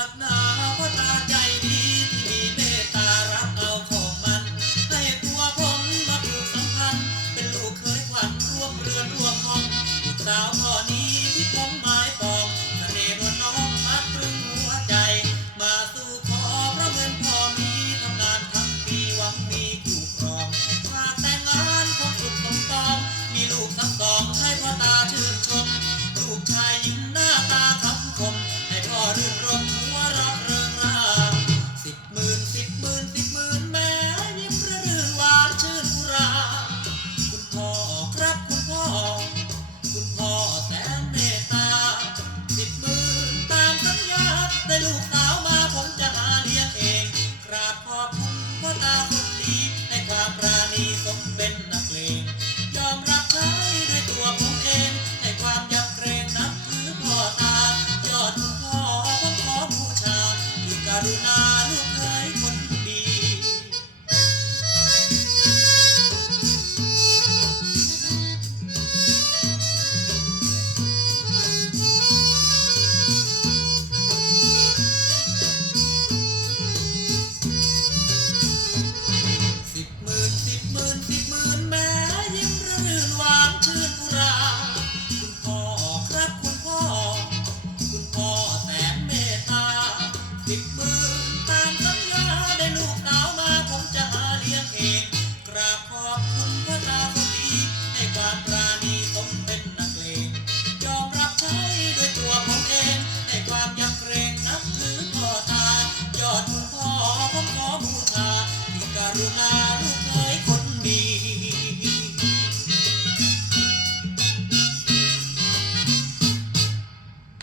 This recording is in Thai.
Not knock. ได้ลูกสาวมาผมจะหาเลี้ยงเอง กราบขอบคุณพ่อตาคนดีในความปราณีสมเป็นนักเลง ยอมรับใช้ด้วยตัวผมเอง ในความยำเกรงนับถือพ่อตา ยอดคุณพ่อผมขอบูชาที่กรุณาลูกเคย ความปราณีผมเป็นนักเลงยอมรับใช้ด้วยตัวผมเองในความยำเกรงนับถือพ่อตายอดคุณพ่อผมขอบูชาที่กรุณา